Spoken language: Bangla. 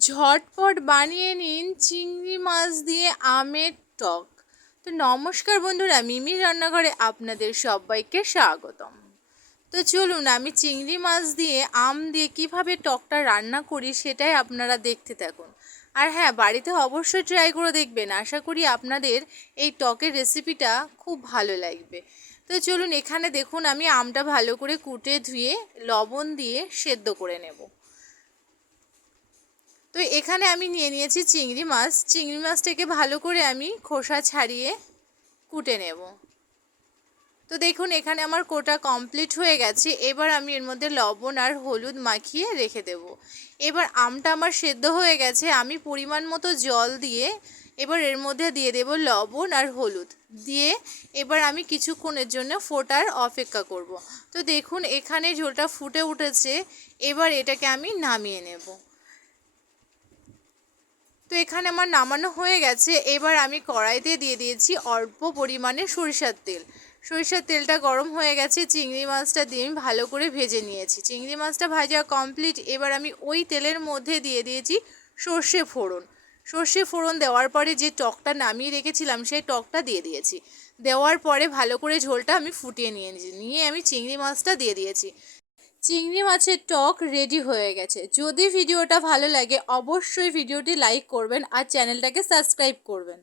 ঝটপট বানিয়ে নিন চিংড়ি মাছ দিয়ে আমের টক। তো নমস্কার বন্ধুরা, মিমির রান্নাঘরে আপনাদের সবাইকে স্বাগতম। তো চলুন আমি চিংড়ি মাছ দিয়ে আম দিয়ে কিভাবে টকটা রান্না করি সেটাই আপনারা দেখতে থাকুন। আর হ্যাঁ, বাড়িতে অবশ্যই ট্রাই করে দেখবেন, আশা করি আপনাদের এই টকের রেসিপিটা খুব ভালো লাগবে। তো চলুন, এখানে দেখুন আমি আমটা ভালো করে কুটে ধুয়ে লবণ দিয়ে সেদ্ধ করে নেব। তো এখানে আমি নিয়ে নিয়েছি চিংড়ি মাছ। চিংড়ি মাছটাকে ভালো করে আমি খোসা ছাড়িয়ে কুটে নেব। তো দেখুন এখানে আমার কোটা কমপ্লিট হয়ে গেছে। এবার আমি এর মধ্যে লবণ আর হলুদ মাখিয়ে রেখে দেব। এবার আমটা আমার সেদ্ধ হয়ে গেছে, আমি পরিমাণ মতো জল দিয়ে এবার এর মধ্যে দিয়ে দেব লবণ আর হলুদ দিয়ে এবার আমি কিছুক্ষণের জন্য ফোটার অপেক্ষা করব। তো দেখুন এখানে ঝোলটা ফুটে উঠেছে, এবার এটাকে আমি নামিয়ে নেব। তো এখানে আমার নামানো হয়ে গেছে। এবার আমি কড়াইতে দিয়ে দিয়েছি অল্প পরিমাণে সরিষার তেল। সরিষার তেলটা গরম হয়ে গেছে, চিংড়ি মাছটা দিয়ে আমি ভালো করে ভেজে নিয়েছি। চিংড়ি মাছটা ভাজা কমপ্লিট। এবার আমি ওই তেলের মধ্যে দিয়ে দিয়েছি সর্ষে ফোড়ন। সর্ষে ফোড়ন দেওয়ার পরে যে টকটা নামিয়ে রেখেছিলাম সেই টকটা দিয়ে দিয়েছি। দেওয়ার পরে ভালো করে ঝোলটা আমি ফুটিয়ে নিয়ে আমি চিংড়ি মাছটা দিয়ে দিয়েছি। চিংড়ি মাছের টক রেডি হয়ে গেছে। যদি ভিডিওটা ভালো লাগে অবশ্যই ভিডিওটি লাইক করবেন আর চ্যানেলটাকে সাবস্ক্রাইব করবেন।